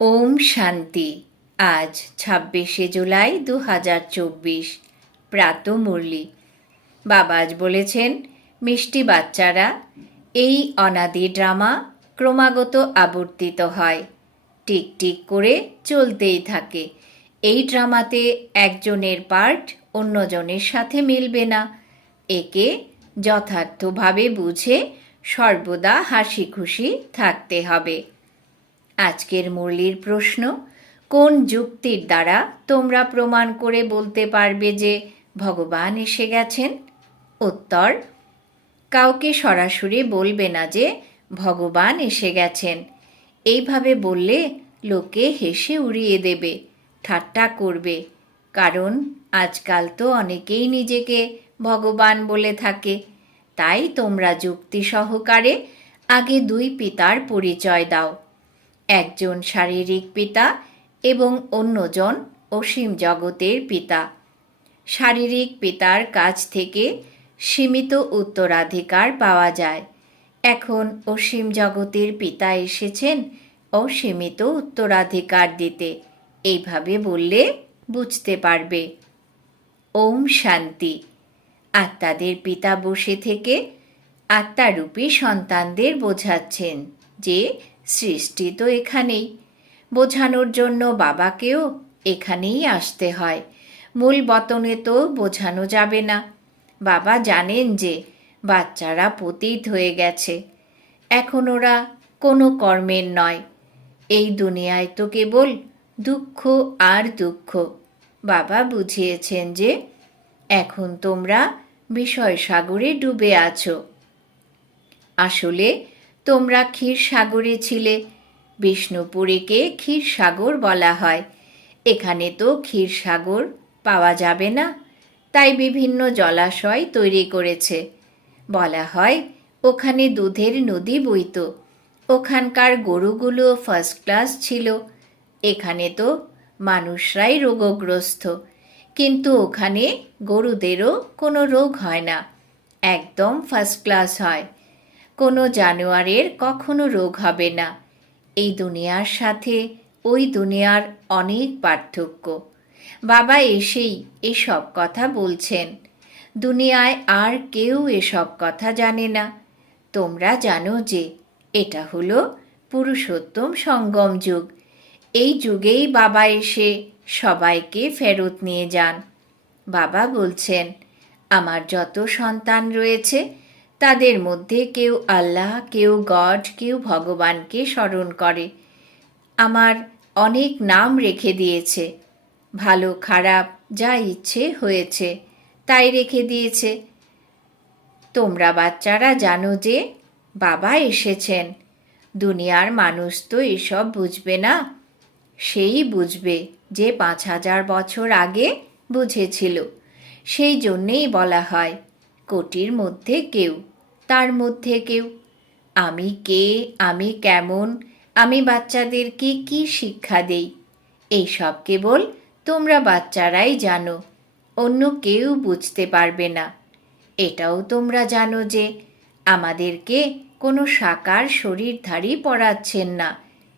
ওম শান্তি। আজ ২৬শে জুলাই ২০২৪ প্রাত মুরলি। বাবা আজ বলেছেন, মিষ্টি বাচ্চারা, এই অনাদি ড্রামা ক্রমাগত আবর্তিত হয়, টিক টিক করে চলতেই থাকে। এই ড্রামাতে একজনের পার্ট অন্যজনের সাথে মিলবে না। একে যথার্থভাবে বুঝে সর্বদা হাসি খুশি থাকতে হবে। আজকের মুরলির প্রশ্ন, কোন যুক্তির দ্বারা তোমরা প্রমাণ করে বলতে পারবে যে ভগবান এসে গেছেন? উত্তর, কাউকে সরাসরি বলবে না যে ভগবান এসে গেছেন। এইভাবে বললে লোকে হেসে উড়িয়ে দেবে, ঠাট্টা করবে। কারণ আজকাল তো অনেকেই নিজেকে ভগবান বলে থাকে। তাই তোমরা যুক্তি সহকারে আগে দুই পিতার পরিচয় দাও। একজন শারীরিক পিতা এবং অন্যজন অসীম জগতের পিতা। শারীরিক পিতার কাছ থেকে সীমিত উত্তরাধিকার পাওয়া যায়। এখন অসীম জগতের পিতা এসেছেন অসীমিত উত্তরাধিকার দিতে। এইভাবে বললে বুঝতে পারবে। ওম শান্তি। আত্মাদের পিতা বসে থেকে আত্মারূপী সন্তানদের বোঝাচ্ছেন যে সৃষ্টি তো এখানেই। বোঝানোর জন্য বাবাকেও এখানেই আসতে হয়। মূল বতনে তো বোঝানো যাবে না। বাবা জানেন যে বাচ্চারা পতিত হয়ে গেছে। এখন ওরা কোনো কর্মের নয়। এই দুনিয়ায় তো কেবল দুঃখ আর দুঃখ। বাবা বুঝিয়েছেন যে এখন তোমরা বিষয় সাগরে ডুবে আছো। আসলে তোমরা ক্ষীরসাগরে ছিলে। বিষ্ণুপুরীকে ক্ষীরসাগর বলা হয়। এখানে তো ক্ষীরসাগর পাওয়া যাবে না, তাই বিভিন্ন জলাশয় তৈরি করেছে। বলা হয় ওখানে দুধের নদী বইত। ওখানকার গরুগুলো ফার্স্ট ক্লাস ছিল। এখানে তো মানুষরাই রোগগ্রস্ত, কিন্তু ওখানে গরুদেরও কোনো রোগ হয় না, একদম ফার্স্ট ক্লাস হয়। কোনো জানোয়ারের কখনো রোগ হবে না। এই দুনিয়ার সাথে ওই দুনিয়ার অনেক পার্থক্য। বাবা এসেই এসব কথা বলছেন। দুনিয়ায় আর কেউ এসব কথা জানে না। তোমরা জানো যে এটা হলো পুরুষোত্তম সঙ্গম যুগ। এই যুগেই বাবা এসে সবাইকে ফেরত নিয়ে যান। বাবা বলছেন, আমার যত সন্তান রয়েছে তাদের মধ্যে কেউ আল্লাহ, কেউ গড, কেউ ভগবানকে স্মরণ করে। আমার অনেক নাম রেখে দিয়েছে। ভালো খারাপ যা ইচ্ছে হয়েছে তাই রেখে দিয়েছে। তোমরা বাচ্চারা জানো যে বাবা এসেছেন। দুনিয়ার মানুষ তো এসব বুঝবে না। সেই বুঝবে যে ৫,০০০ বছর আগে বুঝেছিল। সেই জন্যেই বলা হয় কোটির মধ্যে কেউ, তার মধ্যে কেউ। আমি কে, আমি কেমন, আমি বাচ্চাদেরকে কি শিক্ষা দেই, এইসব কেবল তোমরা বাচ্চারাই জানো। অন্য কেউ বুঝতে পারবে না। এটাও তোমরা জানো যে আমাদেরকে কোনো সাকার শরীরধারী পড়াচ্ছেন না।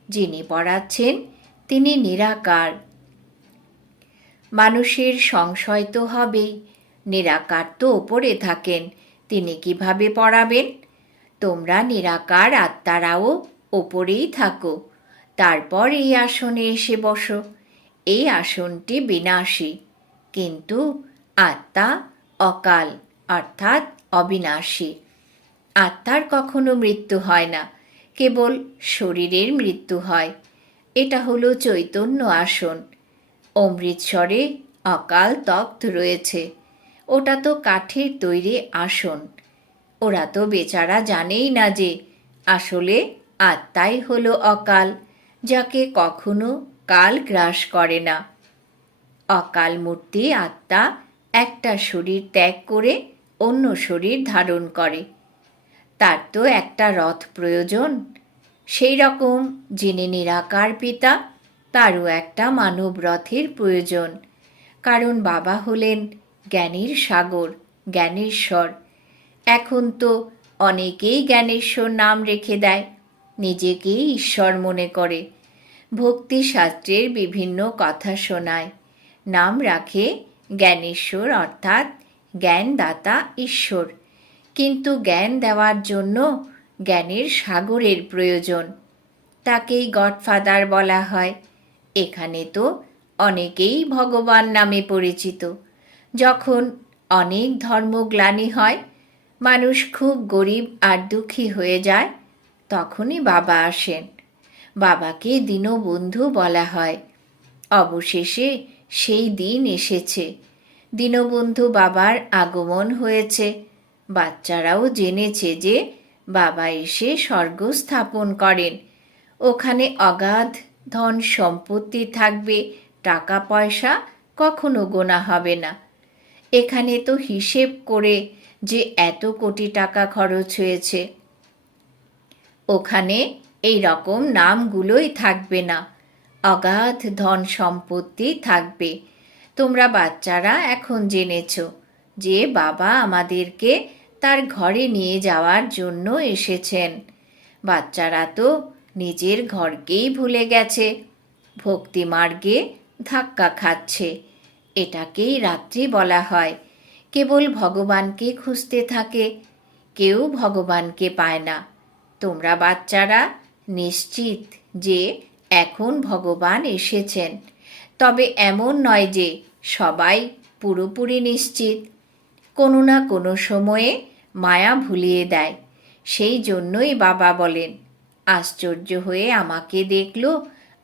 যিনি পড়াচ্ছেন তিনি নিরাকার। মানুষের সংশয় তো হবেই, নিরাকার তো ওপরে থাকেন, তিনি কিভাবে পড়াবেন? তোমরা নিরাকার আত্মারাও ওপরেই থাকো। তারপর এই আসনে এসে বসো। এই আসনটি বিনাশী, কিন্তু আত্মা অকাল অর্থাৎ অবিনাশী। আত্মার কখনো মৃত্যু হয় না, কেবল শরীরের মৃত্যু হয়। এটা হলো চৈতন্য আসন। অমৃতসরে অকাল তখ্ত রয়েছে, ওটা তো কাঠের তৈরি আসন। ওরা তো বেচারা জানেই না যে আসলে আত্মাই হলো অকাল, যাকে কখনো কাল গ্রাস করে না। অকাল মূর্তি আত্মা একটা শরীর ত্যাগ করে অন্য শরীর ধারণ করে। তার তো একটা রথ প্রয়োজন। সেই রকম যিনি নিরাকার পিতা, তারও একটা মানব রথের প্রয়োজন। কারণ বাবা হলেন জ্ঞানীর সাগর, জ্ঞানেশ্বর। এখন তো অনেকেই জ্ঞানেশ্বর নাম রেখে দেয়, নিজেকেই ঈশ্বর মনে করে। ভক্তিশাস্ত্রের বিভিন্ন কথা শোনায়। নাম রাখে জ্ঞানেশ্বর অর্থাৎ জ্ঞানদাতা ঈশ্বর। কিন্তু জ্ঞান দেওয়ার জন্য জ্ঞানের সাগরের প্রয়োজন। তাকেই গডফাদার বলা হয়। এখানে তো অনেকেই ভগবান নামে পরিচিত। যখন অনেক ধর্মগ্লানি হয়, মানুষ খুব গরিব আর দুঃখী হয়ে যায়, তখনই বাবা আসেন। বাবাকে দীনবন্ধু বলা হয়। অবশেষে সেই দিন এসেছে। দীনবন্ধু বাবার আগমন হয়েছে। বাচ্চারাও জেনেছে যে বাবা এসে স্বর্গ স্থাপন করেন। ওখানে অগাধ ধন সম্পত্তি থাকবে, টাকা পয়সা কখনো গোনা হবে না। এখানে তো হিসেব করে যে এত কোটি টাকা খরচ হয়েছে, ওখানে এই রকম নামগুলোই থাকবে না। অগাধ ধন সম্পত্তি থাকবে। তোমরা বাচ্চারা এখন জেনেছ যে বাবা আমাদেরকে তার ঘরে নিয়ে যাওয়ার জন্য এসেছেন। বাচ্চারা তো নিজের ঘরকেই ভুলে গেছে, ভক্তিমার্গে ধাক্কা খাচ্ছে। এটাকেই রাত্রি বলা হয়। কেবল ভগবানকে খুঁজতে থাকে, কেউ ভগবানকে পায় না। তোমরা বাচ্চারা নিশ্চিত যে এখন ভগবান এসেছেন। তবে এমন নয় যে সবাই পুরোপুরি নিশ্চিত। কোনো না কোনো সময়ে মায়া ভুলিয়ে দেয়। সেই জন্যই বাবা বলেন, আশ্চর্য হয়ে আমাকে দেখল,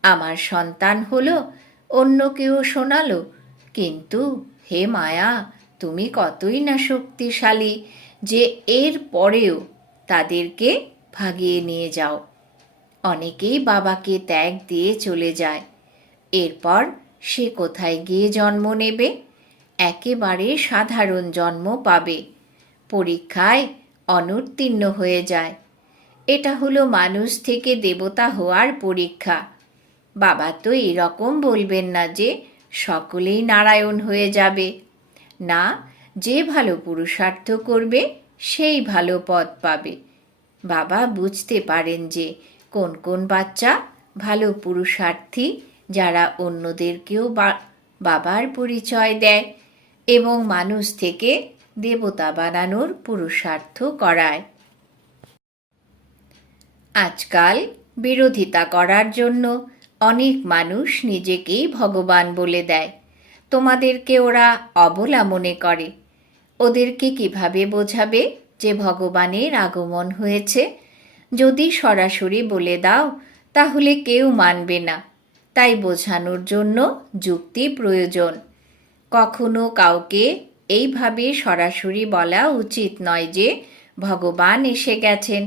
আমার সন্তান হলো, অন্য কেউ শোনালো, কিন্তু হে মায়া, তুমি কতই না শক্তিশালী যে এর পরেও তাদেরকে ভাগিয়ে নিয়ে যাও। অনেকেই বাবাকে ত্যাগ দিয়ে চলে যায়। এরপর সে কোথায় গিয়ে জন্ম নেবে? একেবারে সাধারণ জন্ম পাবে। পরীক্ষায় অনুত্তীর্ণ হয়ে যায়। এটা হলো মানুষ থেকে দেবতা হওয়ার পরীক্ষা। বাবা তো এরকম বলবেন না যে সকলেই নারায়ণ হয়ে যাবে। না, যে ভালো পুরুষার্থ করবে সেই ভালো পদ পাবে। বাবা বুঝতে পারেন যে কোন কোন বাচ্চা ভালো পুরুষার্থী, যারা অন্যদেরকেও বাবার পরিচয় দেয় এবং মানুষ থেকে দেবতা বানানোর পুরুষার্থ করায়। আজকাল বিরোধিতা করার জন্য অনেক মানুষ নিজেকেই ভগবান বলে দেয়। তোমাদেরকে ওরা অবলা মনে করে। ওদেরকে কিভাবে বোঝাবে যে ভগবানের আগমন হয়েছে? যদি সরাসরি বলে দাও তাহলে কেউ মানবে না। তাই বোঝানোর জন্য যুক্তি প্রয়োজন। কখনো কাউকে এইভাবে সরাসরি বলা উচিত নয় যে ভগবান এসে গেছেন।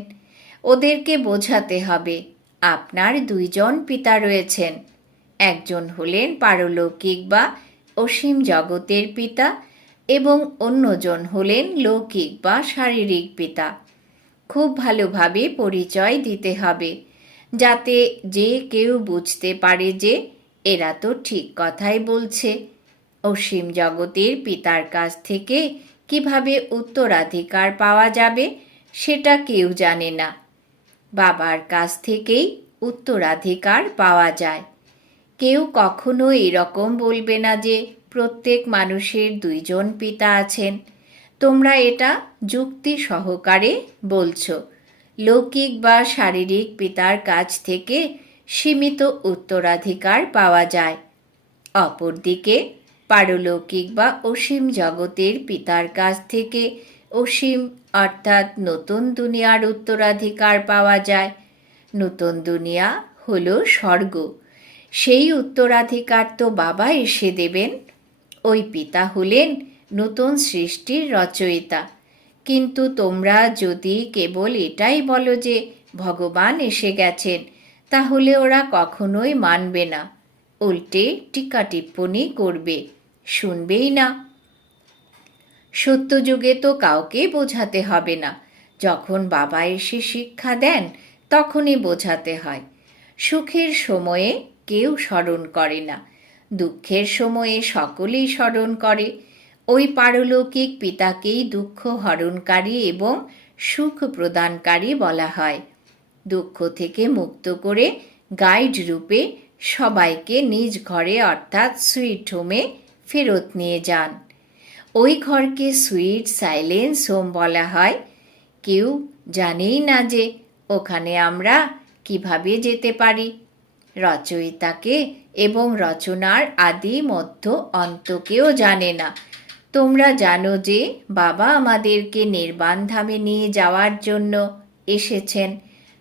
ওদেরকে বোঝাতে হবে আপনার দুইজন পিতা রয়েছেন। একজন হলেন পারলৌকিক বা অসীম জগতের পিতা এবং অন্যজন হলেন লৌকিক বা শারীরিক পিতা। খুব ভালোভাবে পরিচয় দিতে হবে, যাতে যে কেউ বুঝতে পারে যে এরা তো ঠিক কথাই বলছে। অসীম জগতের পিতার কাছ থেকে কিভাবে উত্তরাধিকার পাওয়া যাবে সেটা কেউ জানে না। বাবার কাছ থেকেই উত্তরাধিকার পাওয়া যায়। কেউ কখনো এরকম বলবে না যে প্রত্যেক মানুষের দুইজন পিতা আছেন। তোমরা এটা যুক্তি সহকারে বলছো। লৌকিক বা শারীরিক পিতার কাছ থেকে সীমিত উত্তরাধিকার পাওয়া যায়। অপরদিকে পারলৌকিক বা অসীম জগতের পিতার কাছ থেকে অসীম অর্থাৎ নতুন দুনিয়ার উত্তরাধিকার পাওয়া যায়। নতুন দুনিয়া হলো স্বর্গ। সেই উত্তরাধিকার তো বাবা এসে দেবেন। ওই পিতা হলেন নতুন সৃষ্টির রচয়িতা। কিন্তু তোমরা যদি কেবল এটাই বলো যে ভগবান এসে গেছেন, তাহলে ওরা কখনোই মানবে না। উল্টে টিকা টিপ্পণী করবে, শুনবেই না। সত্যযুগে তো কাউকে বোঝাতে হবে না। যখন বাবা এসে শিক্ষা দেন তখনই বোঝাতে হয়। সুখের সময়ে কেউ স্মরণ করে না, দুঃখের সময়ে সকলেই স্মরণ করে। ওই পারলৌকিক পিতাকেই দুঃখ হরণকারী এবং সুখ প্রদানকারী বলা হয়। দুঃখ থেকে মুক্ত করে গাইড রূপে সবাইকে নিজ ঘরে অর্থাৎ সুইট হোমে ফেরত নিয়ে যান। ওই ঘরকে সুইট সাইলেন্স হোম বলা হয়। কেউ জানেই না যে ওখানে আমরা কিভাবে যেতে পারি। রচয়িতাকে এবং রচনার আদি মধ্য অন্তকেও জানে না। তোমরা জানো যে বাবা আমাদেরকে নির্বাণ ধামে নিয়ে যাওয়ার জন্য এসেছেন।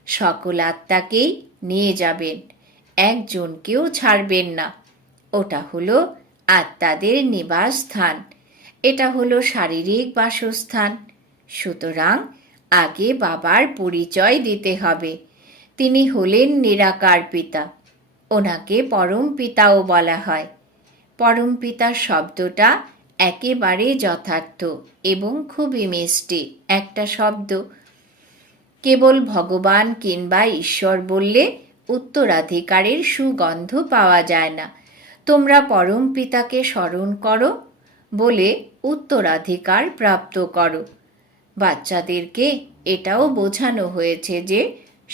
সকল আত্মাকেই নিয়ে যাবেন, একজনকেও ছাড়বেন না। ওটা হলো আত্মাদের নিবাস স্থান, এটা হলো শারীরিক বাসস্থান। সুতরাং আগে বাবার পরিচয় দিতে হবে। তিনি হলেন নিরাকার পিতা, ওনাকে পরম পিতাও বলা হয়। পরম পিতা শব্দটা একেবারে যথার্থ এবং খুবই মিষ্টি একটা শব্দ। কেবল ভগবান কিংবা ঈশ্বর বললে উত্তরাধিকারের সুগন্ধ পাওয়া যায় না। তোমরা পরম পিতাকে স্মরণ করো বলে উত্তরাধিকার প্রাপ্ত করো। বাচ্চাদেরকে এটাও বোঝানো হয়েছে যে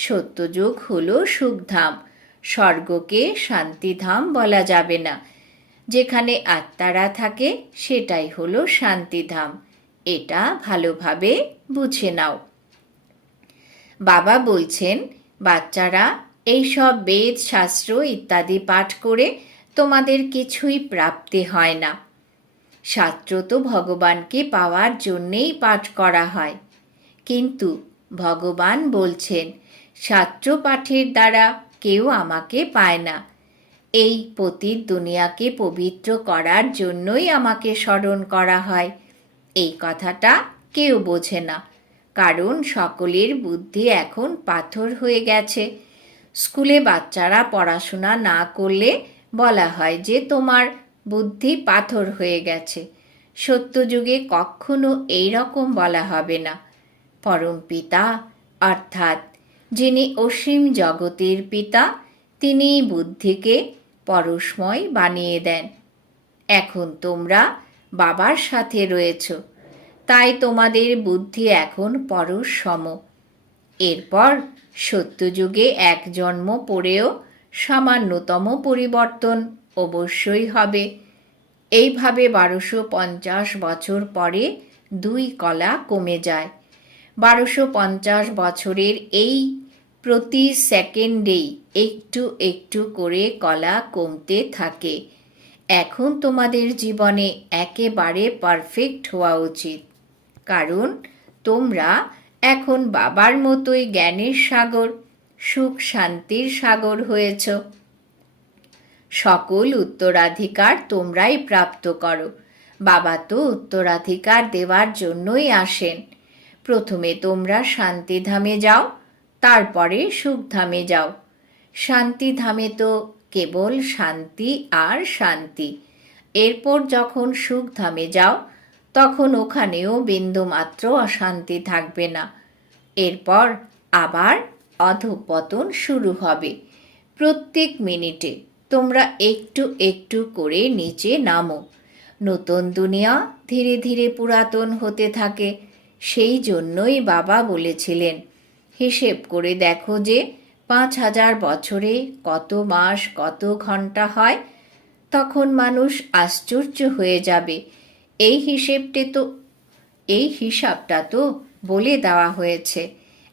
সত্যযুগ হলো সুখধাম, স্বর্গকে শান্তিধাম বলা যাবে না। যেখানে আত্মারা থাকে সেটাই হলো শান্তিধাম। এটা ভালোভাবে বুঝে নাও। বাবা বলছেন, বাচ্চারা এইসব বেদ শাস্ত্র ইত্যাদি পাঠ করে তোমাদের কিছুই প্রাপ্তি হয় না। শাস্ত্র তো ভগবানকে পাওয়ার জন্যেই পাঠ করা হয়, কিন্তু ভগবান বলছেন শাস্ত্র পাঠের দ্বারা কেউ আমাকে পায় না। এই পতিত দুনিয়াকে পবিত্র করার জন্যই আমাকে স্মরণ করা হয়। এই কথাটা কেউ বোঝে না, কারণ সকলের বুদ্ধি এখন পাথর হয়ে গেছে। স্কুলে বাচ্চারা পড়াশোনা না করলে বলা হয় যে তোমার বুদ্ধি পাথর হয়ে গেছে। সত্যযুগে কখনো এই রকম বলা হবে না। পরম পিতা অর্থাৎ যিনি অসীম জগতের পিতা, তিনি বুদ্ধিকে পরশময় বানিয়ে দেন। এখন তোমরা বাবার সাথে রয়েছ, তাই তোমাদের বুদ্ধি এখন পরশ সম। এরপর সত্যযুগে এক জন্ম পড়েও সামান্যতম পরিবর্তন অবশ্যই হবে। এইভাবে 1250 বছর পরে 2 কলা কমে যায়। 1250 বছরের এই প্রতি সেকেন্ডেই একটু একটু করে কলা কমতে থাকে। এখন তোমাদের জীবনে একেবারে পারফেক্ট হওয়া উচিত, কারণ তোমরা এখন বাবার মতোই জ্ঞানের সাগর, সুখ শান্তির সাগর হয়েছ। সকল উত্তরাধিকার তোমরাই প্রাপ্ত করো। বাবা তো উত্তরাধিকার দেওয়ার জন্যই আসেন। প্রথমে তোমরা শান্তিধামে যাও, তারপরে সুখধামে যাও। শান্তিধামে তো কেবল শান্তি আর শান্তি। এরপর যখন সুখধামে যাও তখন ওখানেও বিন্দুমাত্র অশান্তি থাকবে না। এরপর আবার অধঃপতন শুরু হবে। প্রত্যেক মিনিটে তোমরা একটু একটু করে নিচে নামো। নতুন দুনিয়া ধীরে ধীরে পুরাতন হতে থাকে। সেই জন্যই বাবা বলেছিলেন, হিসেব করে দেখো যে 5000 বছরে কত মাস কত ঘন্টা হয়। তখন মানুষ আশ্চর্য হয়ে যাবে। এই হিসাবটা তো বলে দেওয়া হয়েছে।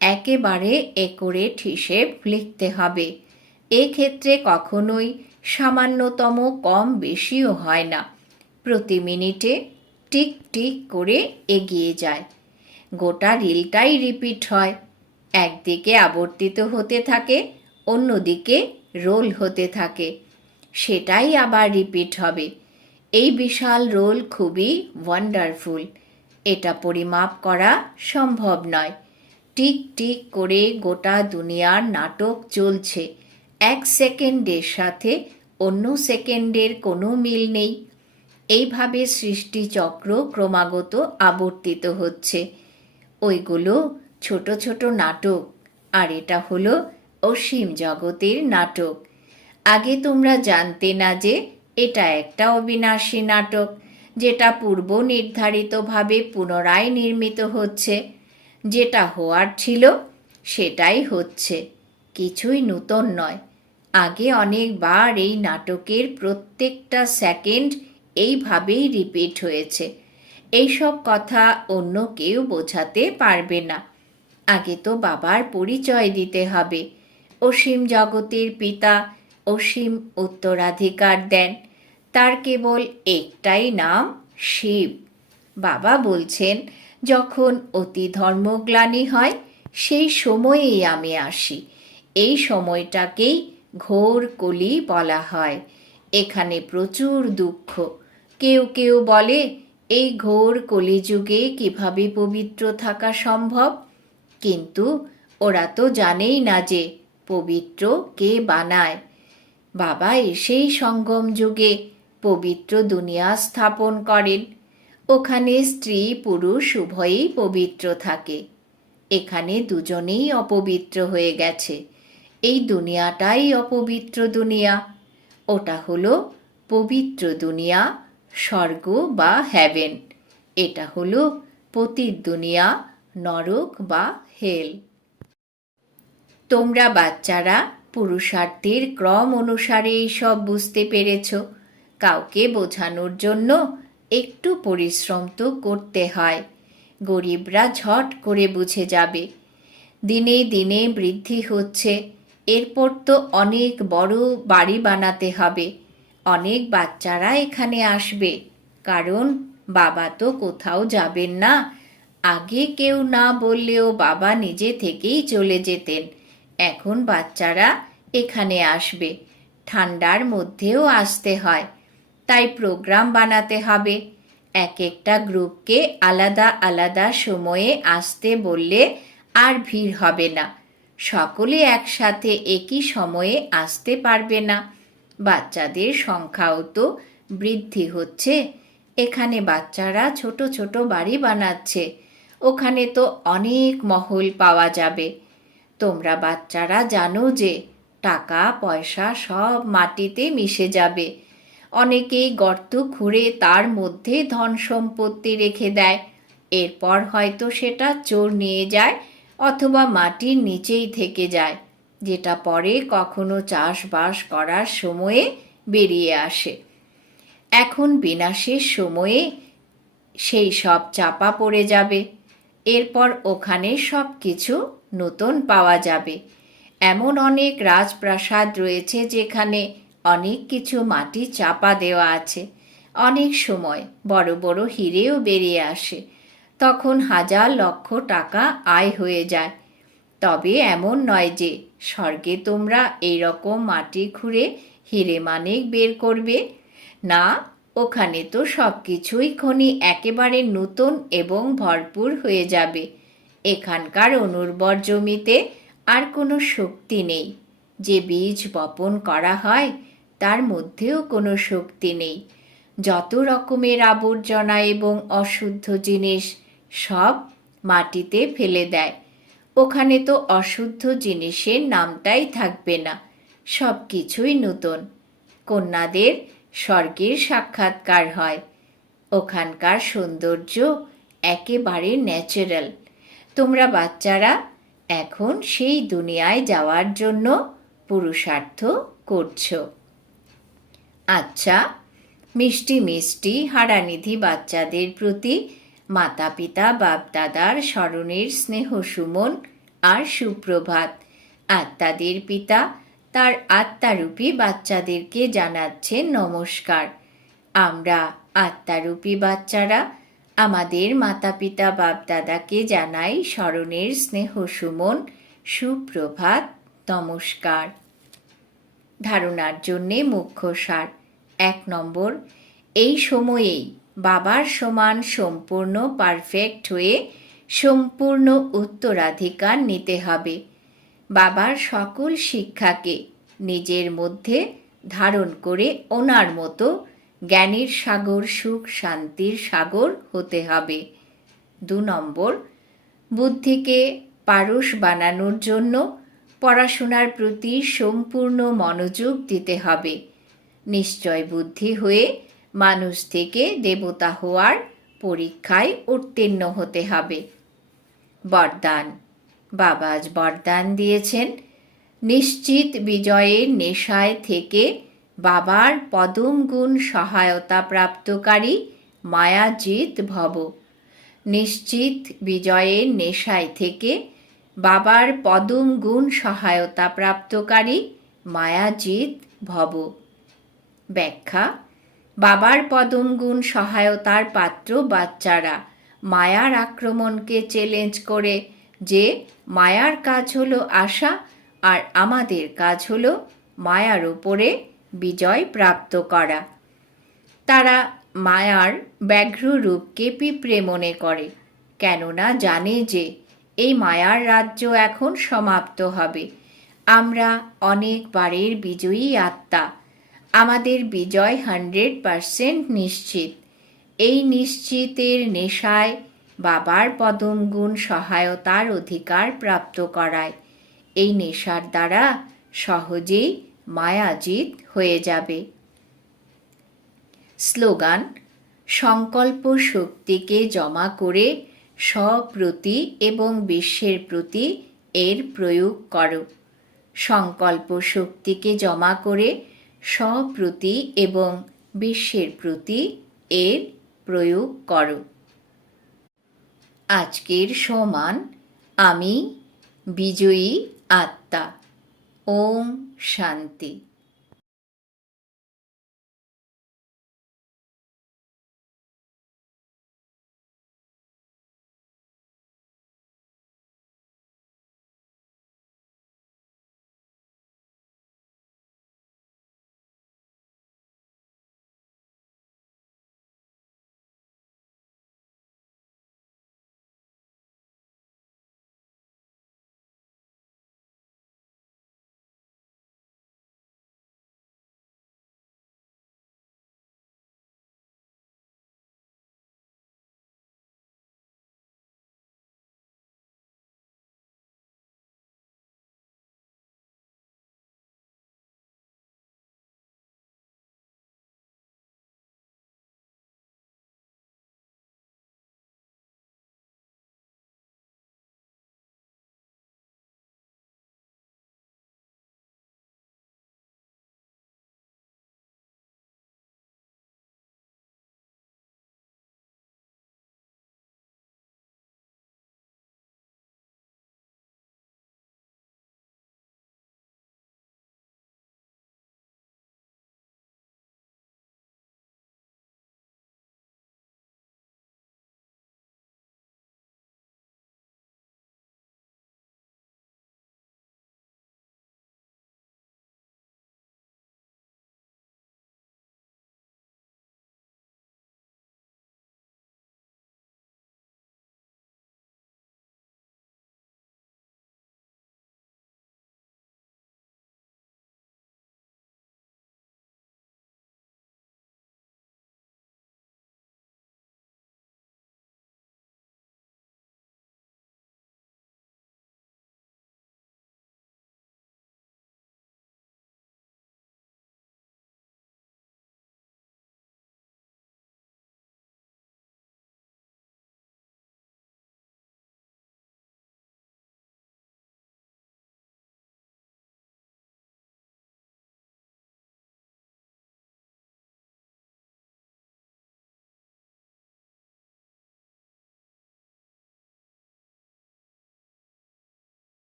একেবারে একুরেট হিসেব লিখতে হবে। এক্ষেত্রে কখনোই সামান্যতম কম বেশিও হয় না। প্রতি মিনিটে টিক টিক করে এগিয়ে যায়। গোটা রিলটাই রিপিট হয়। একদিকে আবর্তিত হতে থাকে, অন্যদিকে রোল হতে থাকে। সেটাই আবার রিপিট হবে। এই বিশাল রোল খুবই ওয়ান্ডারফুল। এটা পরিমাপ করা সম্ভব নয়। টিক টিক করে গোটা দুনিয়ার নাটক চলছে। এক সেকেন্ডের সাথে অন্য সেকেন্ডের কোনো মিল নেই। এইভাবে সৃষ্টিচক্র ক্রমাগত আবর্তিত হচ্ছে। ওইগুলো ছোট ছোট নাটক, আর এটা হলো অসীম জগতের নাটক। আগে তোমরা জানতে না যে এটা একটা অবিনাশী নাটক, যেটা পূর্ব নির্ধারিতভাবে পুনরায় নির্মিত হচ্ছে। যেটা হওয়ার ছিল সেটাই হচ্ছে, কিছুই নূতন নয়। আগে অনেকবার এই নাটকের প্রত্যেকটা সেকেন্ড এইভাবেই রিপিট হয়েছে। এইসব কথা অন্য কেউ বোঝাতে পারবে না। আগে তো বাবার পরিচয় দিতে হবে। অসীম জগতের পিতা অসীম উত্তরাধিকার দেন, তার কেবল একটাই নাম, শিব। বাবা বলছেন, যখন অতি ধর্মগ্লানি হয় সেই সময়েই আমি আসি। এই সময়টাকেই ঘোর কলি বলা হয়। এখানে প্রচুর দুঃখ। কেউ কেউ বলে, এই ঘোর কলিযুগে কিভাবে পবিত্র থাকা সম্ভব? কিন্তু ওরা তো জানেই না যে পবিত্র কে বানায়। বাবা এসেই সঙ্গম যুগে পবিত্র দুনিয়া স্থাপন করেন। ওখানে স্ত্রী পুরুষ উভয়েই পবিত্র থাকে। এখানে দুজনেই অপবিত্র হয়ে গেছে। এই দুনিয়াটাই অপবিত্র দুনিয়া। ওটা হলো পবিত্র দুনিয়া, স্বর্গ বা হ্যাভেন। এটা হলো পতিত দুনিয়া, নরক বা হেল। তোমরা বাচ্চারা পুরুষার্থের ক্রম অনুসারে এইসব বুঝতে পেরেছ। কাউকে বোঝানোর জন্য একটু পরিশ্রম তো করতে হয়। গরিবরা ঝট করে বুঝে যাবে। দিনে দিনে বৃদ্ধি হচ্ছে। এরপর তো অনেক বড় বাড়ি বানাতে হবে। অনেক বাচ্চারা এখানে আসবে, কারণ বাবা তো কোথাও যাবেন না। আগে কেউ না বললেও বাবা নিজে থেকেই চলে যেতেন। এখন বাচ্চারা এখানে আসবে। ঠান্ডার মধ্যেও আসতে হয়, তাই প্রোগ্রাম বানাতে হবে। এক একটা গ্রুপকে আলাদা আলাদা সময়ে আসতে বললে আর ভিড় হবে না। সকলে একসাথে একই সময়ে আসতে পারবে না। বাচ্চাদের সংখ্যাও তো বৃদ্ধি হচ্ছে। এখানে বাচ্চারা ছোট ছোট বাড়ি বানাচ্ছে। ওখানে তো অনেক মহল পাওয়া যাবে। তোমরা বাচ্চারা জানো যে টাকা পয়সা সব মাটিতে মিশে যাবে। অনেকেই গর্ত খুঁড়ে তার মধ্যে ধন সম্পত্তি রেখে দেয়। এরপর হয়তো সেটা চোর নিয়ে যায় অথবা মাটির নিচেই থেকে যায়, যেটা পরে কখনো চাষবাস করার সময়ে বেরিয়ে আসে। এখন বিনাশের সময়ে সেই সব চাপা পড়ে যাবে। এরপর ওখানে সব কিছু নতুন পাওয়া যাবে। এমন অনেক রাজপ্রাসাদ রয়েছে যেখানে অনেক কিছু মাটি চাপা দেওয়া আছে। অনেক সময় বড় বড় হিরেও বেরিয়ে আসে। তখন হাজার লক্ষ টাকা আয় হয়ে যায়। তবে এমন নয় যে স্বর্গে তোমরা এইরকম মাটি খুঁড়ে হিরে মানিক বের করবে। না, ওখানে তো সব কিছুই খনি একেবারে নতুন এবং ভরপুর হয়ে যাবে। এখানকার অনুর্বর জমিতে আর কোনো শক্তি নেই। যে বীজ বপন করা হয় তার মধ্যেও কোনো শক্তি নেই। যত রকমের আবর্জনা এবং অশুদ্ধ জিনিস সব মাটিতে ফেলে দেয়। ওখানে তো অশুদ্ধ জিনিসের নামটাই থাকবে না। সব কিছুই নতুন। কন্যাদের স্বর্গের সাক্ষাৎকার হয়। ওখানকার সৌন্দর্য একেবারে ন্যাচারাল। তোমরা বাচ্চারা এখন সেই দুনিয়ায় যাওয়ার জন্য পুরুষার্থ করছো। আচ্ছা, মিষ্টি মিষ্টি হারানিধি বাচ্চাদের প্রতি মাতা পিতা বাপদাদার স্মরণের স্নেহ সুমন আর সুপ্রভাত। আত্মাদের পিতা তার আত্মারূপী বাচ্চাদেরকে জানাচ্ছেন নমস্কার। আমরা আত্মারূপী বাচ্চারা আমাদের মাতা পিতা বাপদাদাকে জানাই স্মরণের স্নেহ সুমন, সুপ্রভাত, নমস্কার। ধারণার জন্যে মুখ্য সার। 1 নম্বর, এই সময়েই বাবার সমান সম্পূর্ণ পারফেক্ট হয়ে সম্পূর্ণ উত্তরাধিকার নিতে হবে। বাবার সকল শিক্ষাকে নিজের মধ্যে ধারণ করে ওনার মতো জ্ঞানের সাগর, সুখ শান্তির সাগর হতে হবে। 2 নম্বর, বুদ্ধিকে পারস বানানোর জন্য পড়াশোনার প্রতি সম্পূর্ণ মনোযোগ দিতে হবে। নিশ্চয় বুদ্ধি হয়ে মানুষ থেকে দেবতা হওয়ার পরীক্ষায় উত্তীর্ণ হতে হবে। বরদান। বাবা আজ বরদান দিয়েছেন, নিশ্চিত বিজয়ের নেশায় থেকে বাবার পদম গুণ সহায়তা প্রাপ্তকারী মায়াজিৎ ভব। নিশ্চিত বিজয়ের নেশায় থেকে বাবার পদম গুণ সহায়তা প্রাপ্তকারী মায়াজিৎ ভব। ব্যাখ্যা: বাবার পদম গুণ সহায়তার পাত্র বাচ্চারা মায়ার আক্রমণকে চ্যালেঞ্জ করে যে মায়ার কাজ হলো আসা, আর আমাদের কাজ হলো মায়ার উপরে বিজয় প্রাপ্ত করা। তারা মায়ার ব্যাঘ্র রূপকে পিঁপড়ে মনে করে, কেননা জানে যে এই মায়ার রাজ্য এখন সমাপ্ত হবে। আমরা অনেকবারের বিজয়ী আত্মা, আমাদের বিজয় 100% নিশ্চিত। এই নিশ্চিতের নেশায় বাবার পদম গুণ সহায়তার অধিকার প্রাপ্ত করায়। এই নেশার দ্বারা সহজেই মায়াজিৎ হয়ে যাবে। স্লোগান: সংকল্প শক্তিকে জমা করে স্বপ্রতি এবং বিশ্বের প্রতি এর প্রয়োগ করো। সংকল্প শক্তিকে জমা করে স্বপ্রতি এবং বিশ্বের প্রতি এর প্রয়োগ করো। আজকের সমান: আমি বিজয়ী আত্মা। ওম শান্তি।